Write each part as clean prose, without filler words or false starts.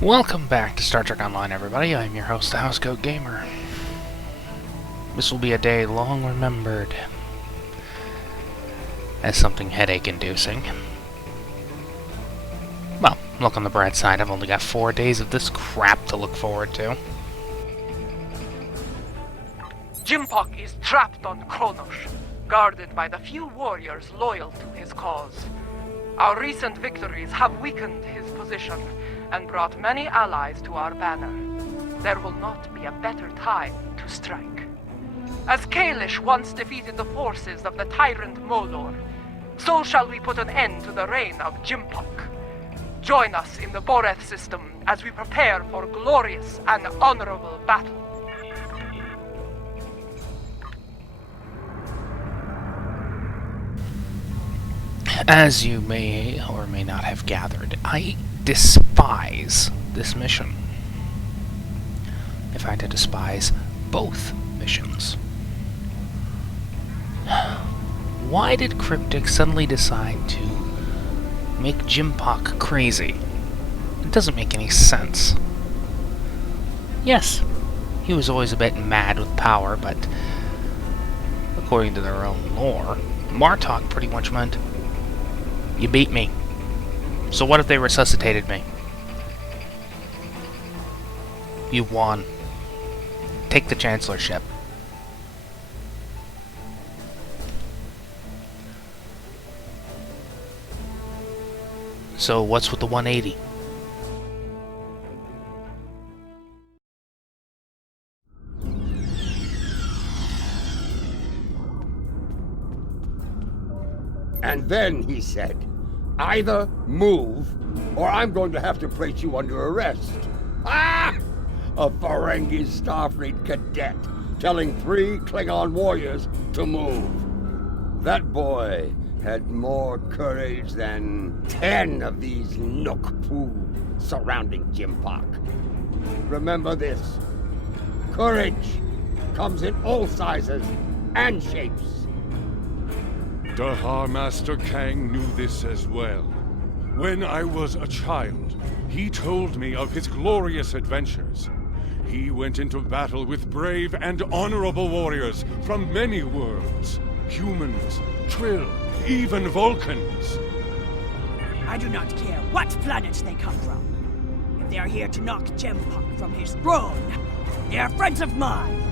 Welcome back to Star Trek Online, everybody. I'm your host, the Housecoat Gamer. This will be a day long remembered as something headache-inducing. Well, look on the bright side, I've only got 4 days of this crap to look forward to. Jimpok is trapped on Kronos, guarded by the few warriors loyal to his cause. Our recent victories have weakened his position and brought many allies to our banner. There will not be a better time to strike. As Kalish once defeated the forces of the tyrant Molor, so shall we put an end to the reign of Jimpok. Join us in the Boreth system as we prepare for glorious and honorable battle. As you may or may not have gathered, I despise this mission. If I had to despise both missions. Why did Cryptic suddenly decide to make Jimpok crazy? It doesn't make any sense. Yes, he was always a bit mad with power, but according to their own lore, Martok pretty much meant, you beat me. So what if they resuscitated me? You won. Take the Chancellorship. So what's with the 180? And then he said, either move, or I'm going to have to place you under arrest. Ah! A Ferengi Starfleet cadet telling 3 Klingon warriors to move. That boy had more courage than 10 of these Nook-Poo surrounding Jimpok. Remember this. Courage comes in all sizes and shapes. Dahar Master Kang knew this as well. When I was a child, he told me of his glorious adventures. He went into battle with brave and honorable warriors from many worlds. Humans, Trill, even Vulcans. I do not care what planet they come from. If they are here to knock Jimpok from his throne, they are friends of mine.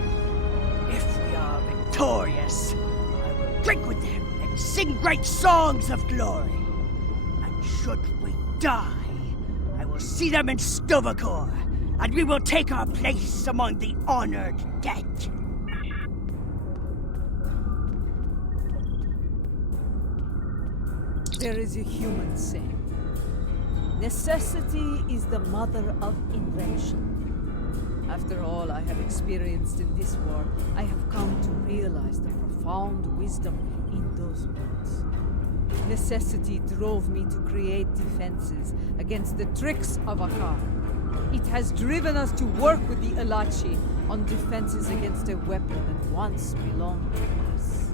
If we are victorious, I will drink with them and sing great songs of glory. And should we die, I will see them in Stovacor, and we will take our place among the honored dead. There is a human saying, necessity is the mother of invention. After all I have experienced in this war, I have come to realize the profound wisdom in those words. Necessity drove me to create defenses against the tricks of Akar. It has driven us to work with the Elachi on defenses against a weapon that once belonged to us.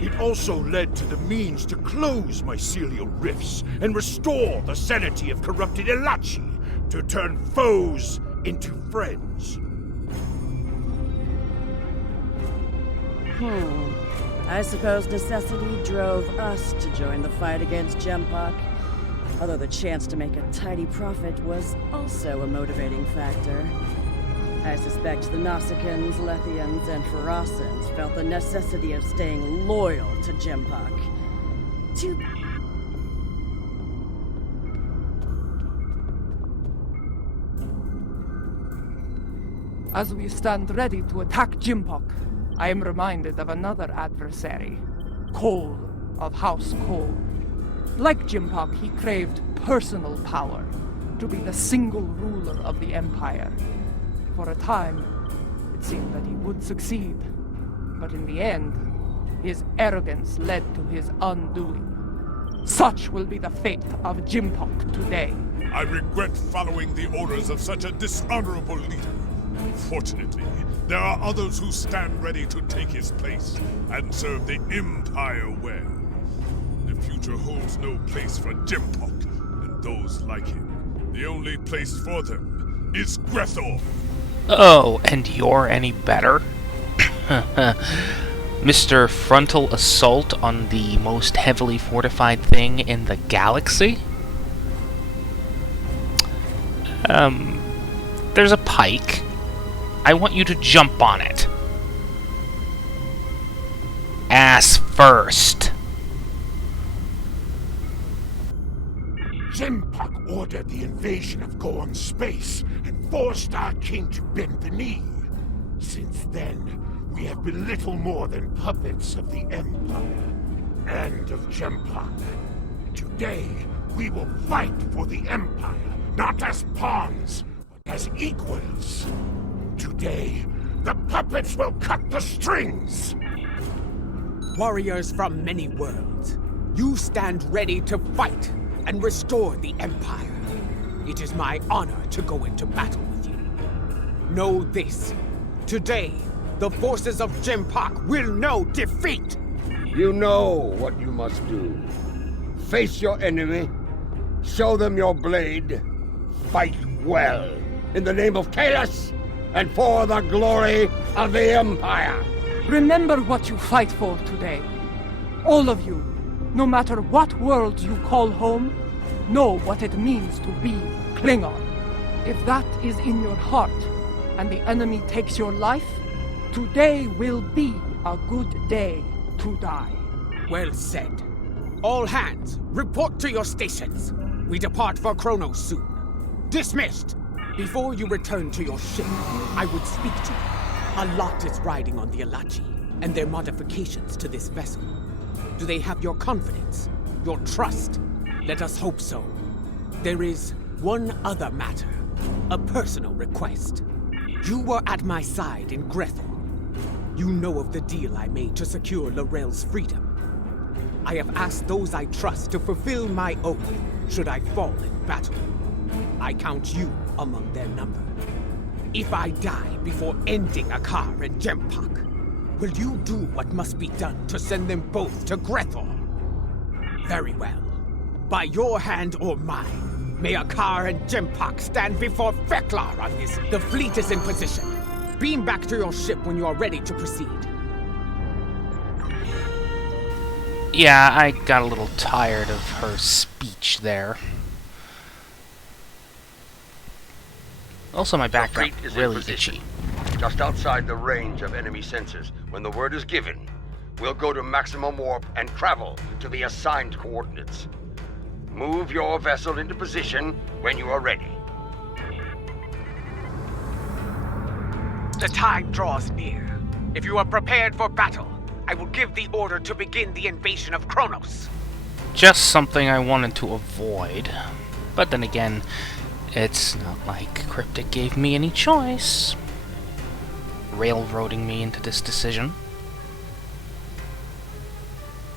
It also led to the means to close mycelial rifts and restore the sanity of corrupted Elachi, to turn foes into friends. I suppose necessity drove us to join the fight against Jimpok. Although the chance to make a tidy profit was also a motivating factor. I suspect the Nausicaans, Lethians, and Ferasans felt the necessity of staying loyal to Jimpok. As we stand ready to attack Jimpok, I am reminded of another adversary, Cole of Housecoat. Like Jimpok, he craved personal power, to be the single ruler of the Empire. For a time, it seemed that he would succeed, but in the end, his arrogance led to his undoing. Such will be the fate of Jimpok today. I regret following the orders of such a dishonorable leader. Fortunately, there are others who stand ready to take his place and serve the Empire well. The future holds no place for Jimpok and those like him. The only place for them is Grethor. Oh, and you're any better? Mr. Frontal Assault on the most heavily fortified thing in the galaxy? There's a pike. I want you to jump on it. Ass first. Jimpuck ordered the invasion of Gorn space and forced our king to bend the knee. Since then, we have been little more than puppets of the Empire and of Jimpuck. Today, we will fight for the Empire, not as pawns, but as equals. Today, the puppets will cut the strings! Warriors from many worlds, you stand ready to fight and restore the Empire. It is my honor to go into battle with you. Know this. Today, the forces of Jimpuck will know defeat! You know what you must do. Face your enemy, show them your blade, fight well, in the name of Kalis, and for the glory of the Empire! Remember what you fight for today. All of you, no matter what world you call home, know what it means to be Klingon. If that is in your heart, and the enemy takes your life, today will be a good day to die. Well said. All hands, report to your stations. We depart for Kronos soon. Dismissed! Before you return to your ship, I would speak to you. A lot is riding on the Alachi, and their modifications to this vessel. Do they have your confidence? Your trust? Let us hope so. There is one other matter. A personal request. You were at my side in Grethor. You know of the deal I made to secure Lorel's freedom. I have asked those I trust to fulfill my oath should I fall in battle. I count you among their number. If I die before ending Akar and Jempak, will you do what must be done to send them both to Grethor? Very well. By your hand or mine, may Akar and Jempak stand before Feklar on this. The fleet is in position. Beam back to your ship when you are ready to proceed. Yeah, I got a little tired of her speech there. Also, my back got really itchy. Just outside the range of enemy sensors. When the word is given, we'll go to maximum warp and travel to the assigned coordinates. Move your vessel into position when you are ready. The time draws near. If you are prepared for battle, I will give the order to begin the invasion of Kronos. Just something I wanted to avoid. But then again, it's not like Cryptic gave me any choice. Railroading me into this decision.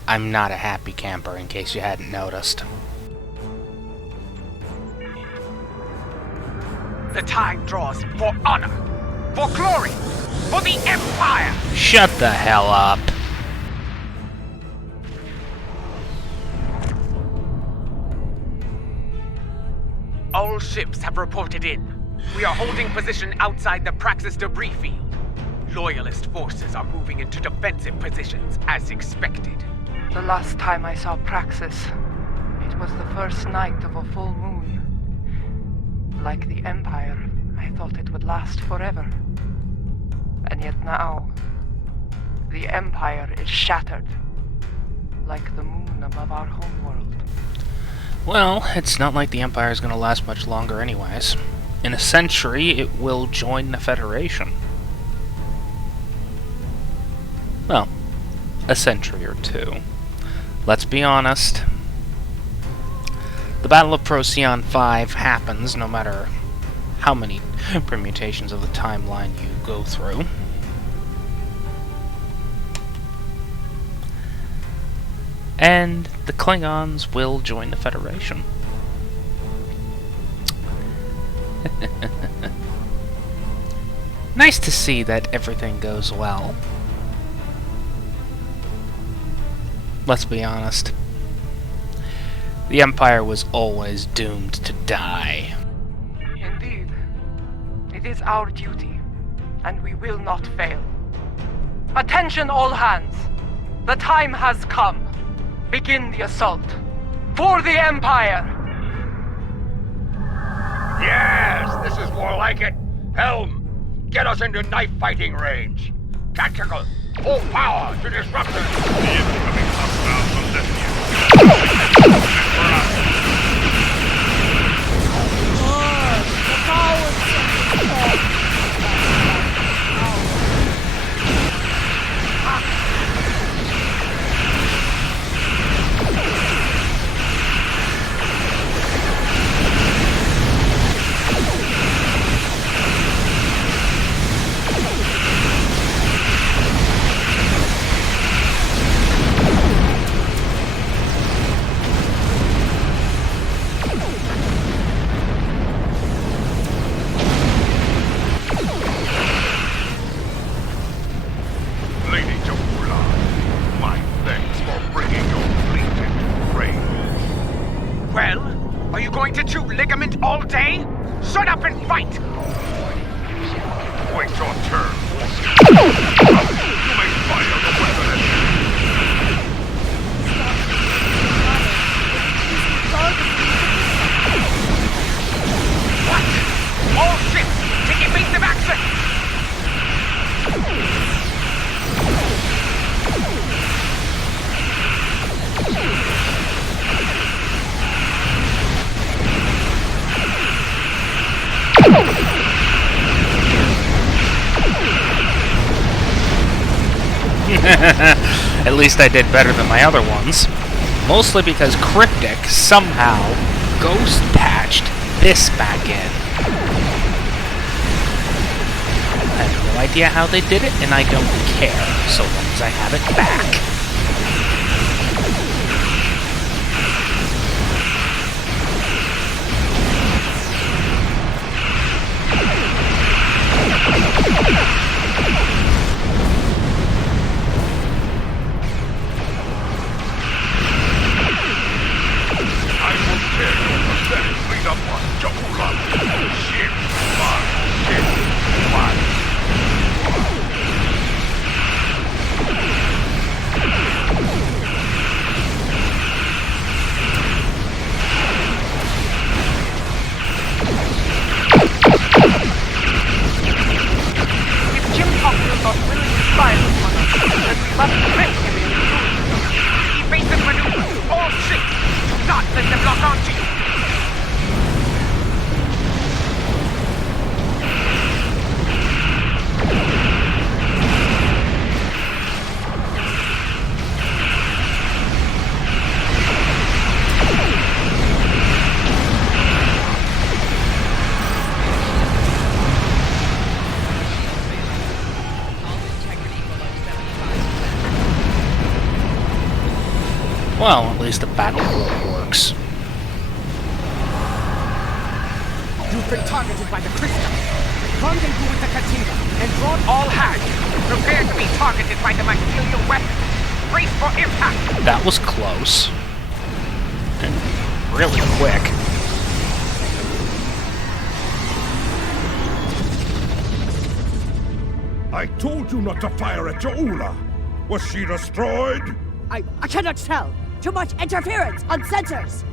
I'm not a happy camper, in case you hadn't noticed. The time draws for honor, for glory, for the Empire! Shut the hell up. All ships have reported in. We are holding position outside the Praxis debris field. Loyalist forces are moving into defensive positions, as expected. The last time I saw Praxis, it was the first night of a full moon. Like the Empire, I thought it would last forever. And yet now, the Empire is shattered, like the moon above our homeworld. Well, it's not like the Empire is going to last much longer anyways. In a century, it will join the Federation. Well, a century or two. Let's be honest. The Battle of Procyon 5 happens no matter how many permutations of the timeline you go through. And the Klingons will join the Federation. Nice to see that everything goes well. Let's be honest. The Empire was always doomed to die. is our duty, and we will not fail. Attention all hands! The time has come. Begin the assault. For the Empire! Yes, this is more like it. Helm, get us into knife fighting range. Tactical, full power to disrupt us. The incoming hostiles are left here. For us. Ligament all day? Shut up and fight! Wait your turn. You may fire the weapon. What? All ships, take evasive action! At least I did better than my other ones. Mostly because Cryptic somehow ghost patched this back in. I have no idea how they did it, and I don't care, so long as I have it back. Well, at least the Battlecruiser works. You've been targeted by the Crystal. Rendezvous with the Katina and drawn all hands. Prepare to be targeted by the mycelial weapon. Brace for impact. That was close. And really quick. I told you not to fire at Jaula. Was she destroyed? I cannot tell. Too much interference on sensors.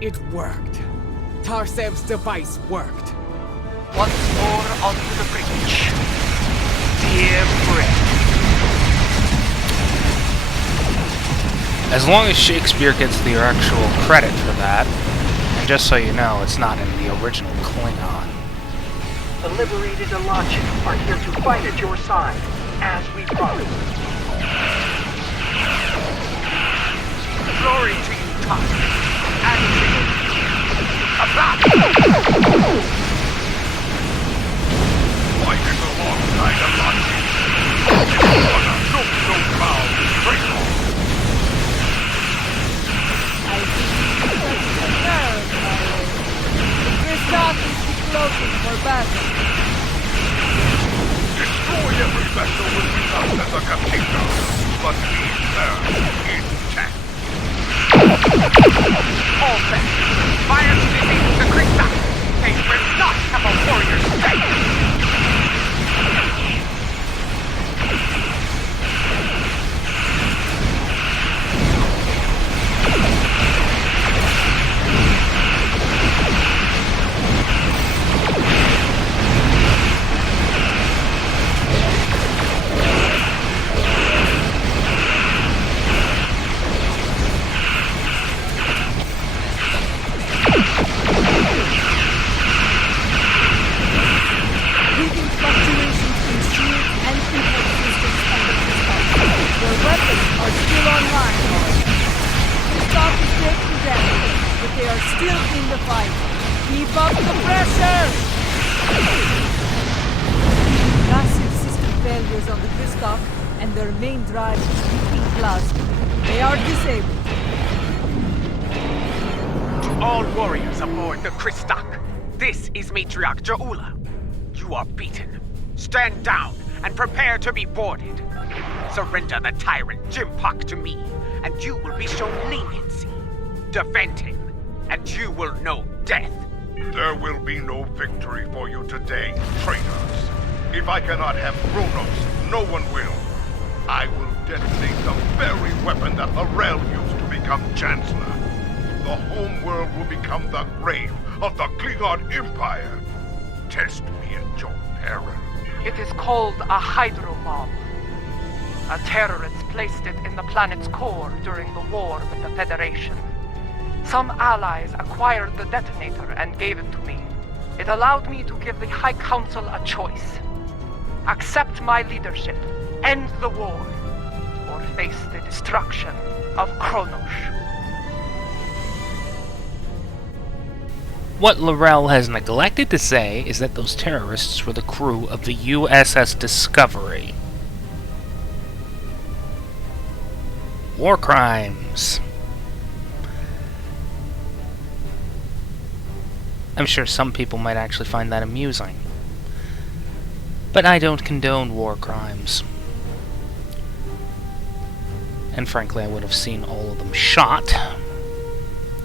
It worked. Tarsev's device worked. Once more onto the bridge. Dear friend. As long as Shakespeare gets the actual credit for that, and just so you know, it's not in the original Klingon. The liberated Elachim are here to fight at your side, as we promised. Glory to you, Tarsev. And to you. Fighting alongside Elachim. Honor, no bow, traitor. still in the fight. Keep up the pressure! Massive system failures on the Cryptic, and their main drive is leaking plasma. They are disabled. To all warriors aboard the Cryptic, this is Matriarch Jaula. You are beaten. Stand down and prepare to be boarded. Surrender the tyrant Jimpock to me, and you will be shown leniency. Defend him, and you will know death. There will be no victory for you today, traitors. If I cannot have Kronos, no one will. I will detonate the very weapon that Lorel used to become Chancellor. The homeworld will become the grave of the Klingon Empire. Test me at your peril. It is called a hydrobomb. A terrorist placed it in the planet's core during the war with the Federation. Some allies acquired the detonator and gave it to me. It allowed me to give the High Council a choice. Accept my leadership, end the war, or face the destruction of Kronos. What Lorel has neglected to say is that those terrorists were the crew of the USS Discovery. War crimes. I'm sure some people might actually find that amusing. But I don't condone war crimes. And frankly, I would have seen all of them shot.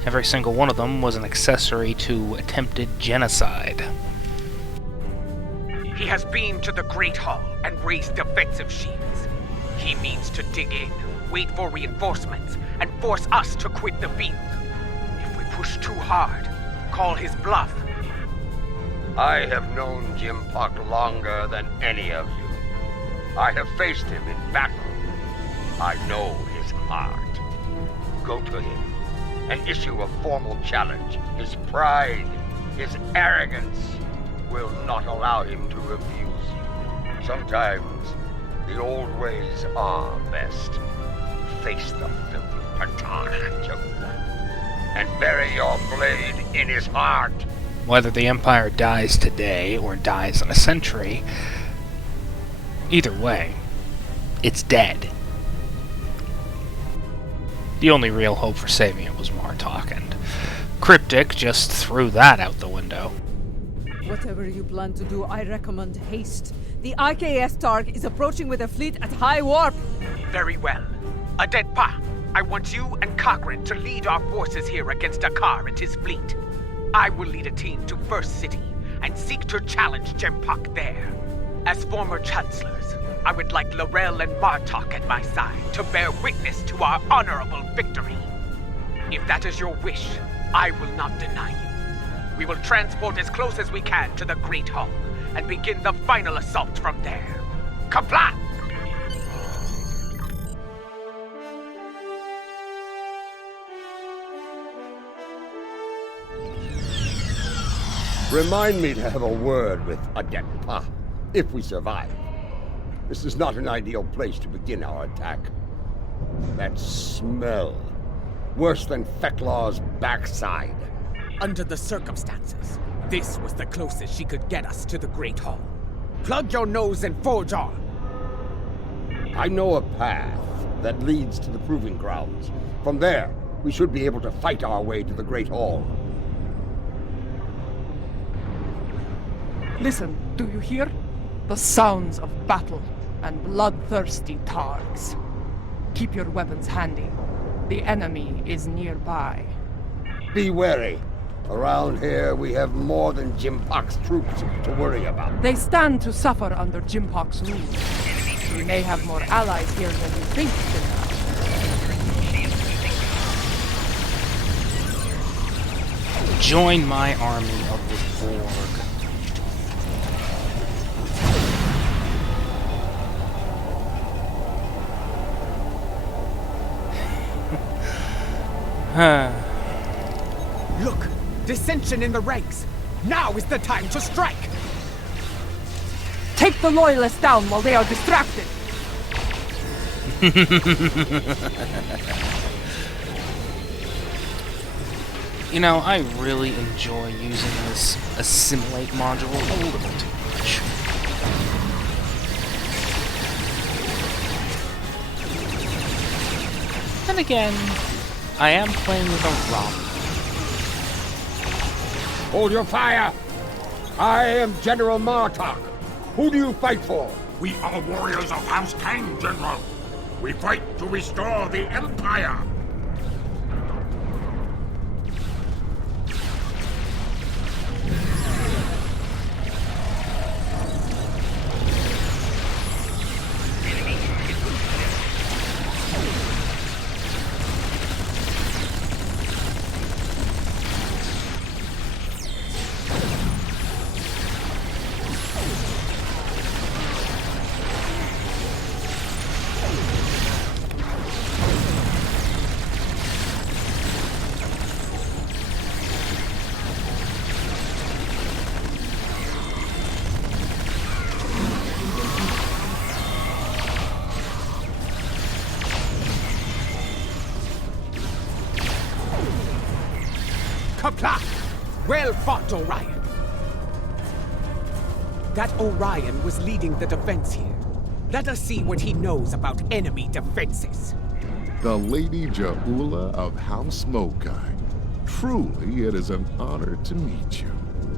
Every single one of them was an accessory to attempted genocide. He has beamed to the Great Hall and raised defensive shields. He means to dig in, wait for reinforcements, and force us to quit the field. If we push too hard, call his bluff. I have known Jimpock longer than any of you. I have faced him in battle. I know his heart. Go to him and issue a formal challenge. His pride, his arrogance will not allow him to refuse you. Sometimes the old ways are best. Face the filthy Patana, Jaula, and bury your blade in his heart. Whether the Empire dies today or dies in a century, either way, it's dead. The only real hope for saving it was Martok, and Cryptic just threw that out the window. Whatever you plan to do, I recommend haste. The IKS Targ is approaching with a fleet at high warp. Very well. Adetpa, I want you and Cochrane to lead our forces here against Akar and his fleet. I will lead a team to First City and seek to challenge Jempock there. As former chancellors, I would like Lorel and Martok at my side to bear witness to our honorable victory. If that is your wish, I will not deny you. We will transport as close as we can to the Great Hall and begin the final assault from there. Kapla! Remind me to have a word with Adetpa, if we survive. This is not an ideal place to begin our attack. That smell. Worse than Feklaw's backside. Under the circumstances, this was the closest she could get us to the Great Hall. Plug your nose and forge on. I know a path that leads to the Proving Grounds. From there, we should be able to fight our way to the Great Hall. Listen, do you hear? The sounds of battle and bloodthirsty Targs. Keep your weapons handy. The enemy is nearby. Be wary. Around here, we have more than Jimpock's troops to worry about. They stand to suffer under Jimpock's rule. We may have more allies here than you think, General. Join my army of the Borg. Look! Dissension in the ranks! Now is the time to strike! Take the Loyalists down while they are distracted! You know, I really enjoy using this assimilate module a little too much. Then again, I am playing with a Romulan. Hold your fire! I am General Martok. Who do you fight for? We are warriors of House Kang, General. We fight to restore the Empire. Kapla! Well fought, Orion. That Orion was leading the defense here. Let us see what he knows about enemy defenses. The Lady Jaula of House Mokai. Truly, it is an honor to meet you.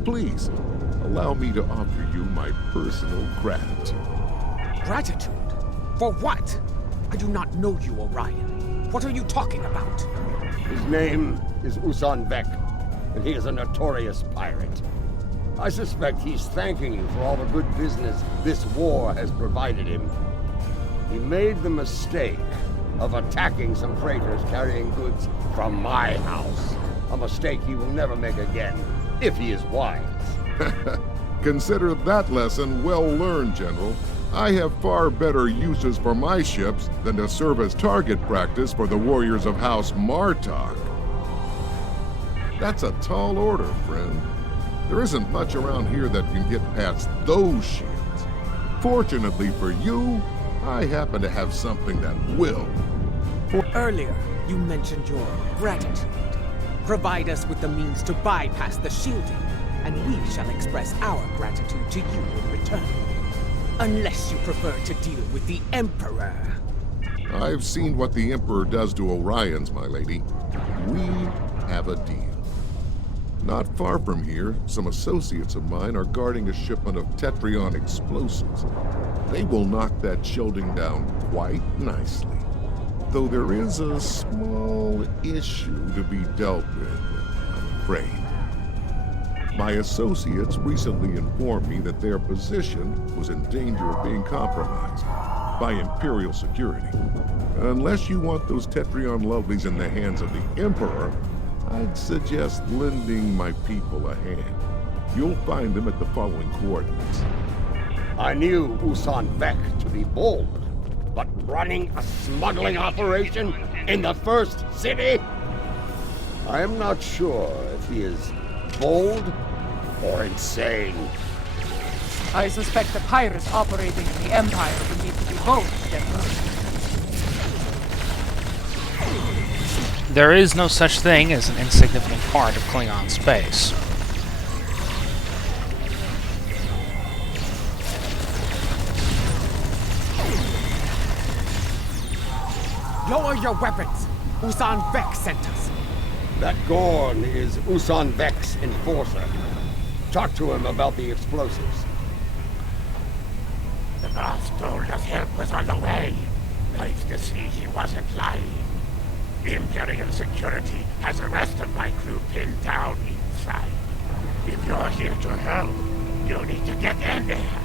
Please, allow me to offer you my personal gratitude. Gratitude? For what? I do not know you, Orion. What are you talking about? His name is Usan Vek, and he is a notorious pirate. I suspect he's thanking you for all the good business this war has provided him. He made the mistake of attacking some freighters carrying goods from my house. A mistake he will never make again, if he is wise. Consider that lesson well learned, General. I have far better uses for my ships than to serve as target practice for the warriors of House Martok. That's a tall order, friend. There isn't much around here that can get past those shields. Fortunately for you, I happen to have something that will. Earlier, you mentioned your gratitude. Provide us with the means to bypass the shielding, and we shall express our gratitude to you in return. Unless you prefer to deal with the Emperor. I've seen what the Emperor does to Orions, my lady. We have a deal. Not far from here, some associates of mine are guarding a shipment of Tetrion explosives. They will knock that shielding down quite nicely. Though there is a small issue to be dealt with, I'm afraid. My associates recently informed me that their position was in danger of being compromised by Imperial security. Unless you want those Tetrion lovelies in the hands of the Emperor, I'd suggest lending my people a hand. You'll find them at the following coordinates. I knew Usan Vek to be bold, but running a smuggling operation in the first city? I am not sure if he is bold or insane. I suspect the pirates operating in the Empire will need to be both, General. There is no such thing as an insignificant part of Klingon space. Lower your weapons! Usan Vek sent us. That Gorn is Usan Vek's enforcer. Talk to him about the explosives. The boss told us help was on the way. Nice to see he wasn't lying. Imperial security has the rest of my crew pinned down inside. If you're here to help, you need to get in there.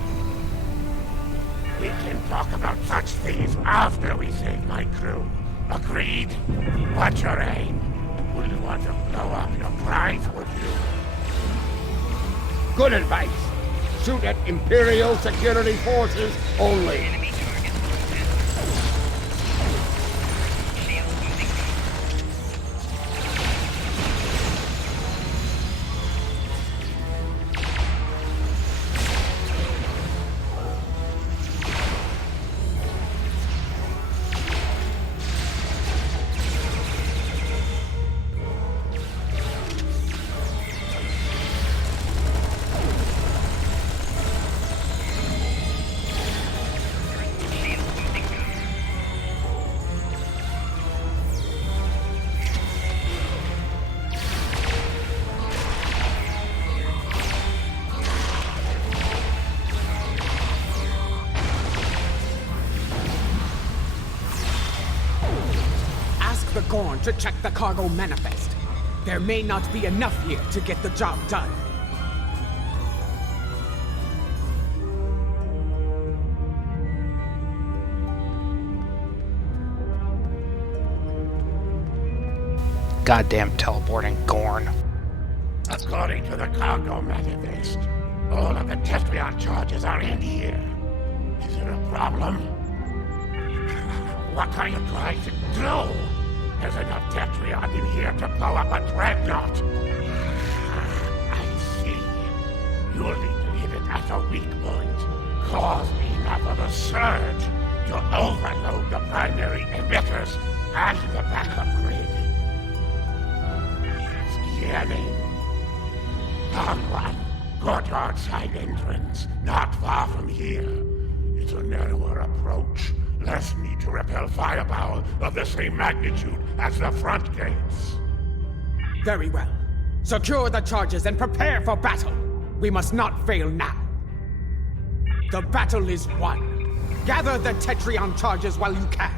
We can talk about such things after we save my crew. Agreed? What's your aim? Will you want to blow up your prize, would you? Good advice. Shoot at Imperial security forces only. on to check the cargo manifest. There may not be enough here to get the job done. Goddamn teleporting Gorn. According to the cargo manifest, all of the Tetrion charges are in here. Is there a problem? What are you trying to do? There's enough Tetrion in here to blow up a dreadnought. I see. You'll need to hit it at a weak point. Cause enough of a surge to overload the primary emitters and the backup grid. Scanning. Found one. Courtyard side entrance, not far from here. It's a narrower approach. Less need to repel firepower of the same magnitude as the front gates. Very well. Secure the charges and prepare for battle. We must not fail now. The battle is won. Gather the Tetrion charges while you can.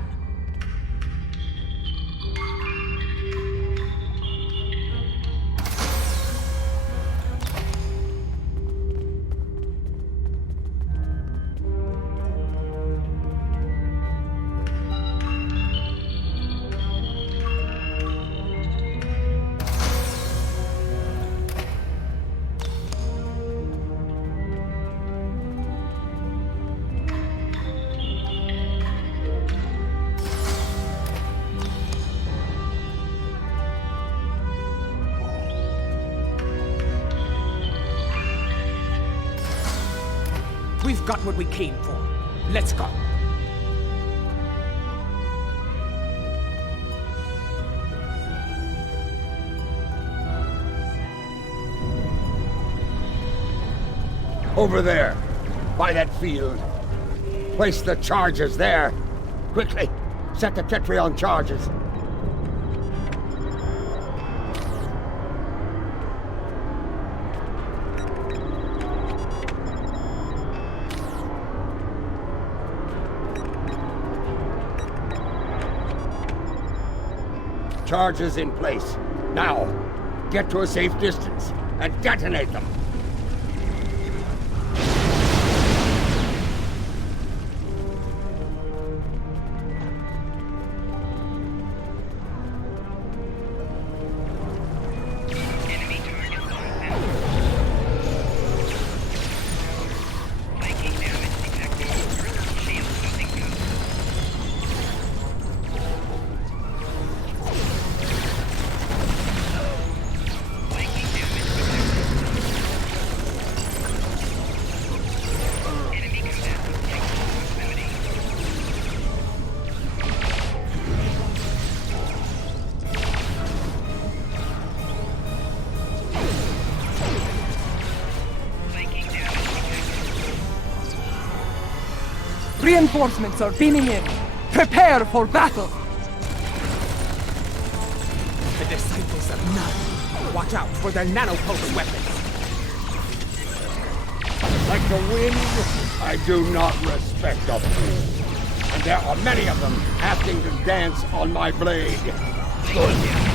We've got what we came for. Let's go. Over there, by that field. Place the charges there. Quickly, set the Tetrion charges. Charges in place. Now, get to a safe distance and detonate them. Reinforcements are beaming in. Prepare for battle! The disciples of None. Watch out for their nanopulse weapons. Like the wind, I do not respect a fool. And there are many of them asking to dance on my blade. Good.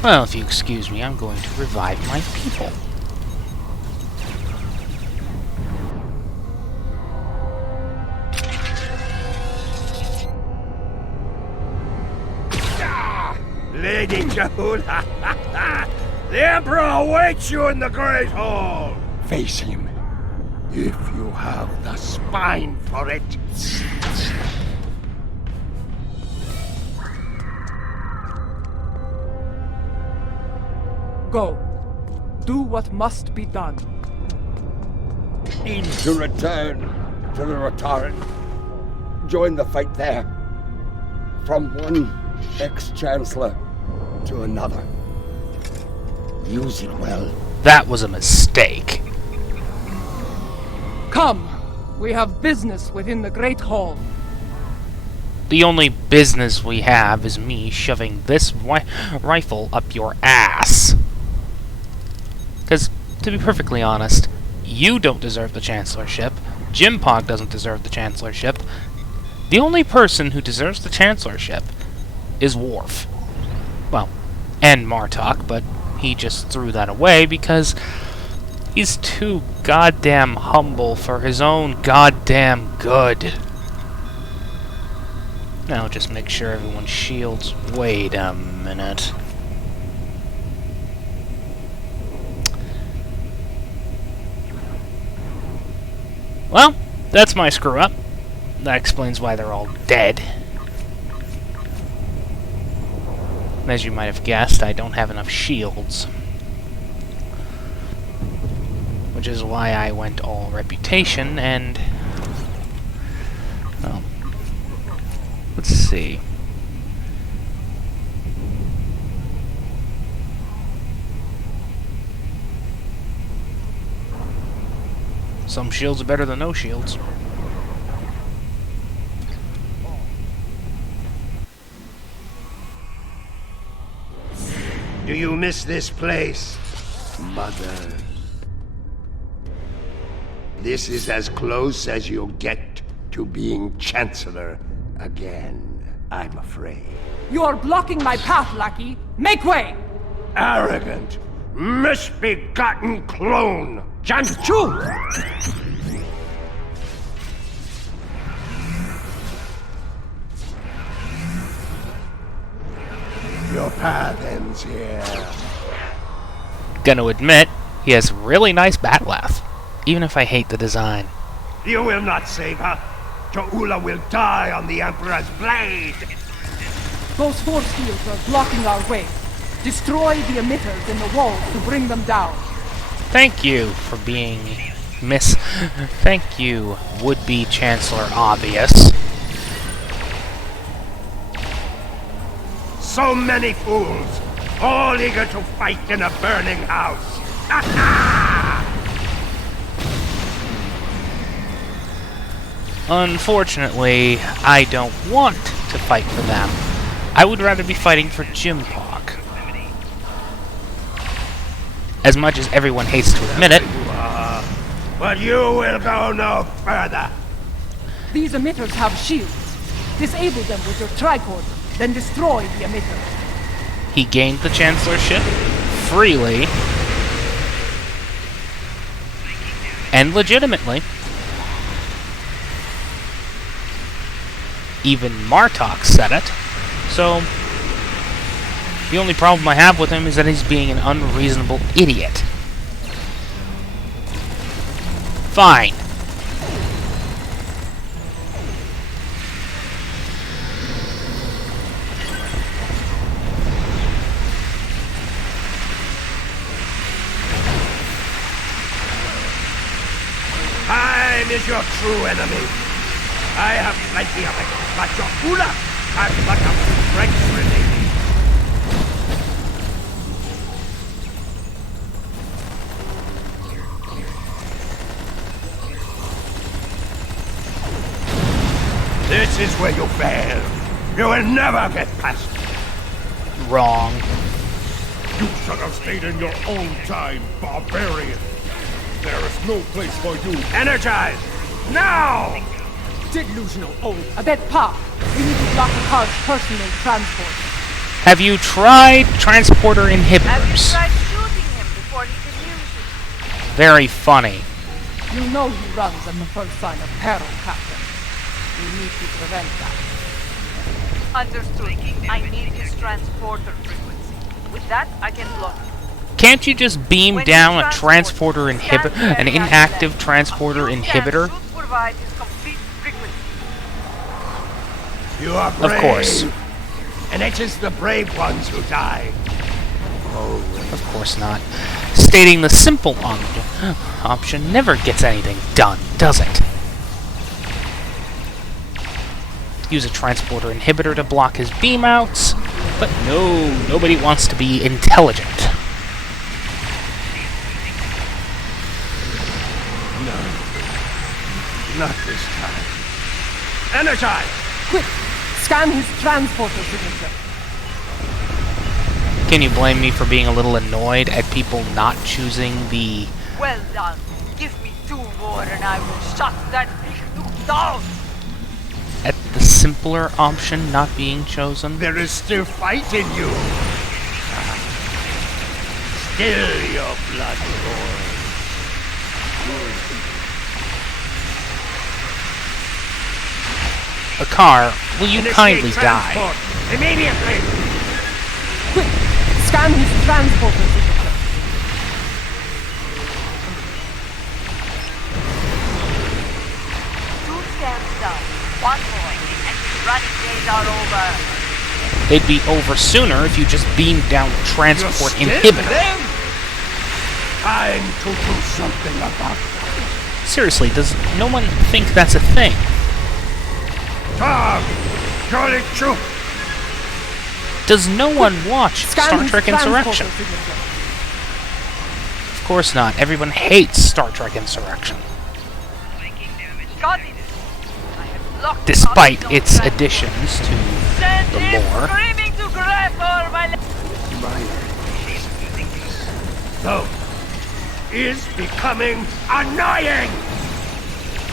Well, if you excuse me, I'm going to revive my people. Lady Jahula, the Emperor awaits you in the Great Hall. Face him, if you have the spine for it. Go. Do what must be done. need to return to the Rotaran. Join the fight there. From one ex-chancellor to another. Use it well. That was a mistake. Come, we have business within the Great Hall. The only business we have is me shoving this rifle up your ass. Because, to be perfectly honest, you don't deserve the Chancellorship. Jimpog doesn't deserve the Chancellorship. The only person who deserves the Chancellorship is Worf. Well, and Martok, but he just threw that away because he's too goddamn humble for his own goddamn good. Now just make sure everyone's shields. Wait a minute. Well, that's my screw up. That explains why they're all dead. As you might have guessed, I don't have enough shields. Which is why I went all reputation and... well, let's see. Some shields are better than no shields. Do you miss this place, Mother? This is as close as you'll get to being Chancellor again, I'm afraid. You are blocking my path, lackey. Make way! Arrogant, misbegotten clone! Janchu! Your path ends here. Gonna admit, he has really nice bat laugh, even if I hate the design. You will not save her. Jo'ula will die on the Emperor's blade. Those force fields are blocking our way. Destroy the emitters in the walls to bring them down. Thank you for being Thank you, would-be Chancellor Obvious. So many fools, all eager to fight in a burning house. Unfortunately, I don't want to fight for them. I would rather be fighting for Jimpog. As much as everyone hates to admit it. But you will go no further. These emitters have shields. Disable them with your tricorder, then destroy the emitters. He gained the Chancellorship freely and legitimately. Even Martok said it. So, the only problem I have with him is that he's being an unreasonable idiot. Fine. Time is your true enemy. I have plenty of it, but Jo'ula has but a few strength remaining. This is where you fail. You will never get past it. Wrong. You should have stayed in your own time, barbarian. There is no place for you. Energize! Now! Delusional old. Adet Pa, we need to block the car's personal transport. Have you tried transporter inhibitors? Have you tried shooting him before he can use it? Very funny. You know he runs at the first sign of peril, Captain. We need to prevent that. Understood. I need his transporter frequency. With that, I can block him. Can't you just beam down a transporter inhibitor, an inactive transporter inhibitor? Provide his complete frequency. You are brave. Of course. And it is the brave ones who die. Of course not. Stating the simple option never gets anything done, does it? Use a transporter inhibitor to block his beam outs, but no, nobody wants to be intelligent. No. Not this time. Energize! Quick! Scan his transporter signature. Can you blame me for being a little annoyed at people not choosing the... Well done. Give me 2 more and I will shut that big dude down. at the simpler option not being chosen? There is still fight in you. Still your blood boils. A car, will you kindly die? Immediately! Quick! Scan his transporter signature. Two scans done. One more, and his running days are over. They'd be over sooner if you just beamed down the transport inhibitor. Time to do something about it. Seriously, does no one think that's a thing? Tom! Charlie Troop! Does no one watch Star Trek Insurrection? Of course not. Everyone hates Star Trek Insurrection. Got it. I have locked Despite on its that. additions to Send the him lore. screaming to grab for my Though, is becoming annoying!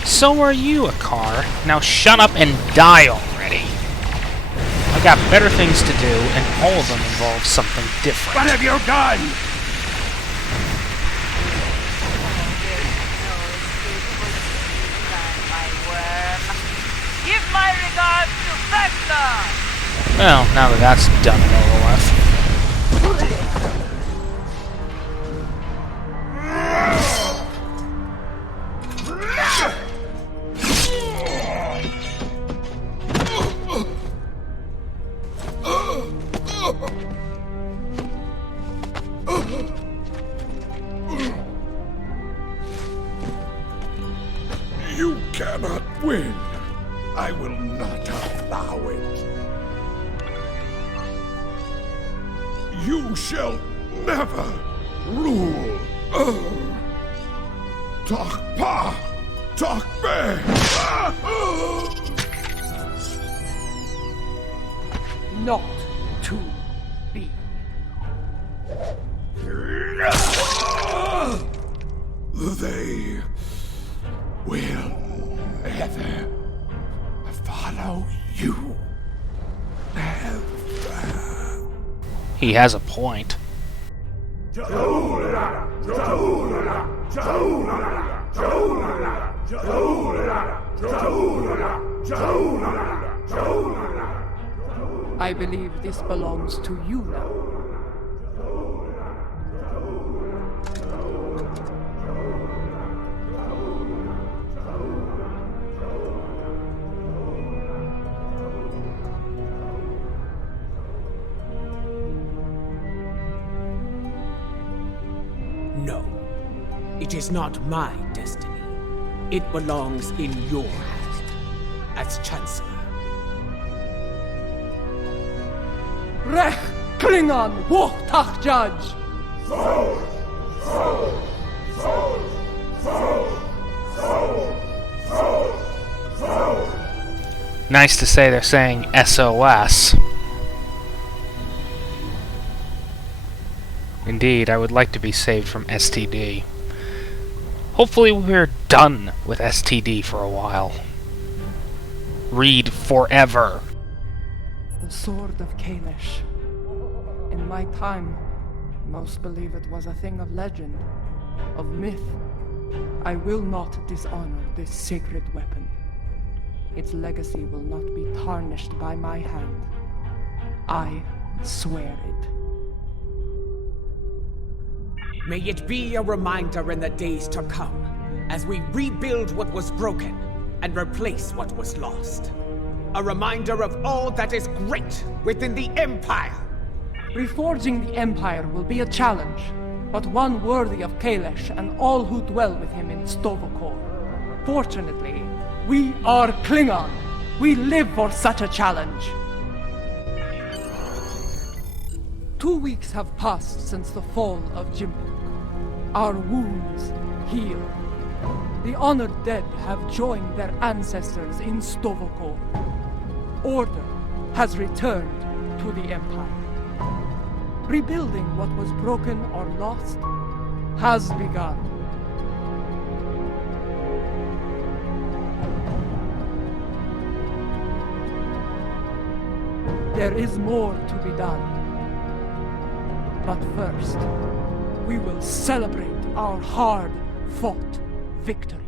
So are you, a car. Now shut up and die already. I've got better things to do, and all of them involve something different. What have you done? Give my regards to Vector! Well, now that that's done and over with. You cannot win. I will not allow it. You shall never rule. Talk pa, talk be. Not to be. They will never follow you. He has a point. I believe this belongs to you now. No. It is not my destiny. It belongs in your hand, as Chancellor. Rech Klingon Wuchtach Judge! Nice to say they're saying SOS. Indeed, I would like to be saved from STD. Hopefully we're done with STD for a while. Read forever. The Sword of Kalish. In my time, most believe it was a thing of legend, of myth. I will not dishonor this sacred weapon. Its legacy will not be tarnished by my hand. I swear it. May it be a reminder in the days to come, as we rebuild what was broken and replace what was lost. A reminder of all that is great within the Empire. Reforging the Empire will be a challenge, but one worthy of Kalesh and all who dwell with him in Stovokor. Fortunately, we are Klingon. We live for such a challenge. 2 weeks have passed since the fall of Jimpok. Our wounds heal. The honored dead have joined their ancestors in Stovokor. Order has returned to the Empire. Rebuilding what was broken or lost has begun. There is more to be done. But first, we will celebrate our hard-fought victory.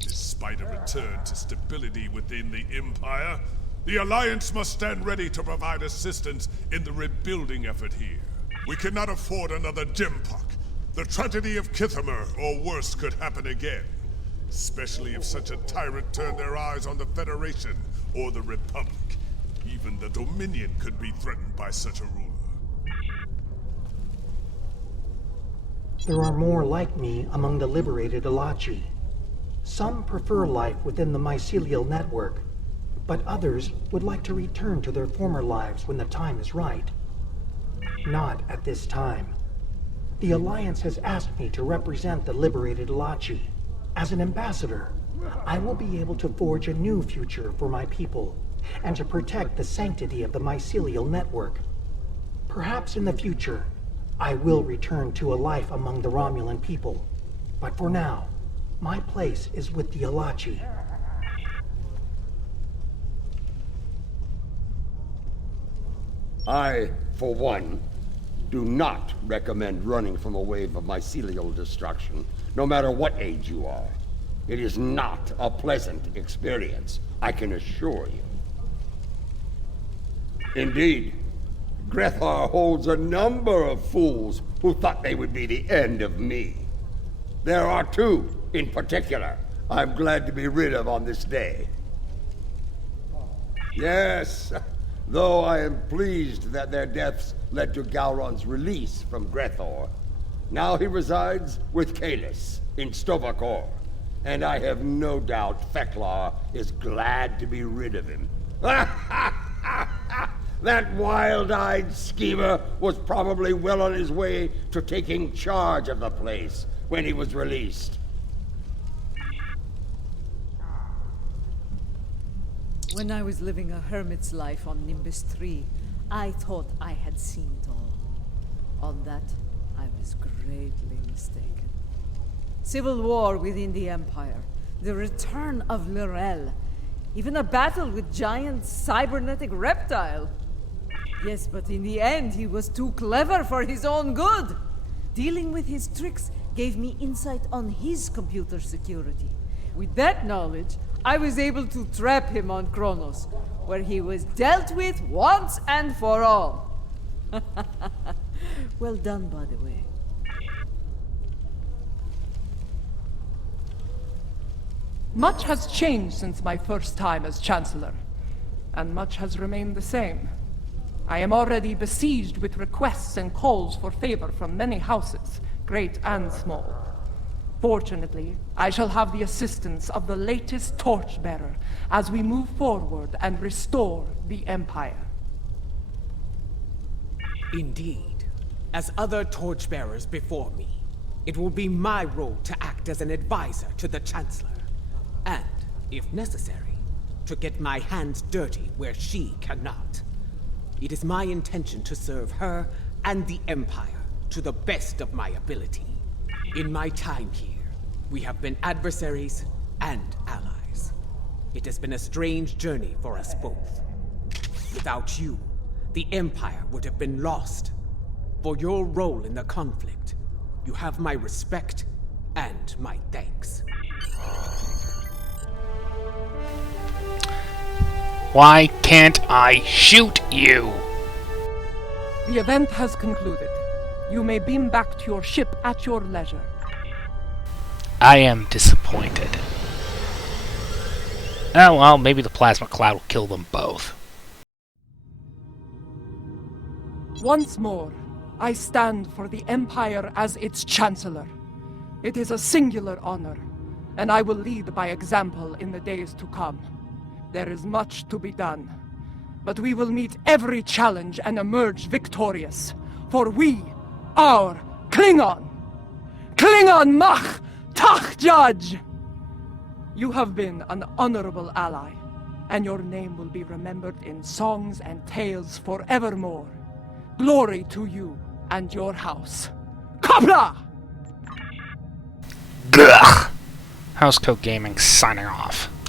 Despite a return to stability within the Empire, the Alliance must stand ready to provide assistance in the rebuilding effort here. We cannot afford another Jimpok. The tragedy of Kithamer or worse could happen again. Especially if such a tyrant turned their eyes on the Federation or the Republic. Even the Dominion could be threatened by such a ruler. There are more like me among the liberated Alachi. Some prefer life within the mycelial network, but others would like to return to their former lives when the time is right. Not at this time. The Alliance has asked me to represent the liberated Alachi. As an ambassador, I will be able to forge a new future for my people, and to protect the sanctity of the mycelial network. Perhaps in the future, I will return to a life among the Romulan people. But for now, my place is with the Alachi. I, for one, do not recommend running from a wave of mycelial destruction, no matter what age you are. It is not a pleasant experience, I can assure you. Indeed, Grethar holds a number of fools who thought they would be the end of me. There are two, in particular, I'm glad to be rid of on this day. Yes, though I am pleased that their deaths led to Gowron's release from Grethor. Now he resides with Kalis in Stovokor, and I have no doubt Feklar is glad to be rid of him. That wild-eyed schemer was probably well on his way to taking charge of the place when he was released. When I was living a hermit's life on Nimbus 3, I thought I had seen it all. On that, I was greatly mistaken. Civil war within the Empire, the return of Lorel, even a battle with giant cybernetic reptile. Yes, but in the end, he was too clever for his own good. Dealing with his tricks gave me insight on his computer security. With that knowledge, I was able to trap him on Kronos, where he was dealt with once and for all. Well done, by the way. Much has changed since my first time as Chancellor, and much has remained the same. I am already besieged with requests and calls for favor from many houses, great and small. Fortunately, I shall have the assistance of the latest torchbearer as we move forward and restore the Empire. Indeed. As other torchbearers before me, it will be my role to act as an advisor to the Chancellor. And, if necessary, to get my hands dirty where she cannot. It is my intention to serve her and the Empire to the best of my ability. In my time here, we have been adversaries and allies. It has been a strange journey for us both. Without you, the Empire would have been lost. For your role in the conflict, you have my respect and my thanks. Why can't I shoot you? The event has concluded. You may beam back to your ship at your leisure. I am disappointed. Oh well, maybe the plasma cloud will kill them both. Once more, I stand for the Empire as its Chancellor. It is a singular honor, and I will lead by example in the days to come. There is much to be done, but we will meet every challenge and emerge victorious. For we are Klingon! Klingon Mach Tach Judge! You have been an honorable ally, and your name will be remembered in songs and tales forevermore. Glory to you and your house. Kapla! Gah! Housecoat Gaming signing off.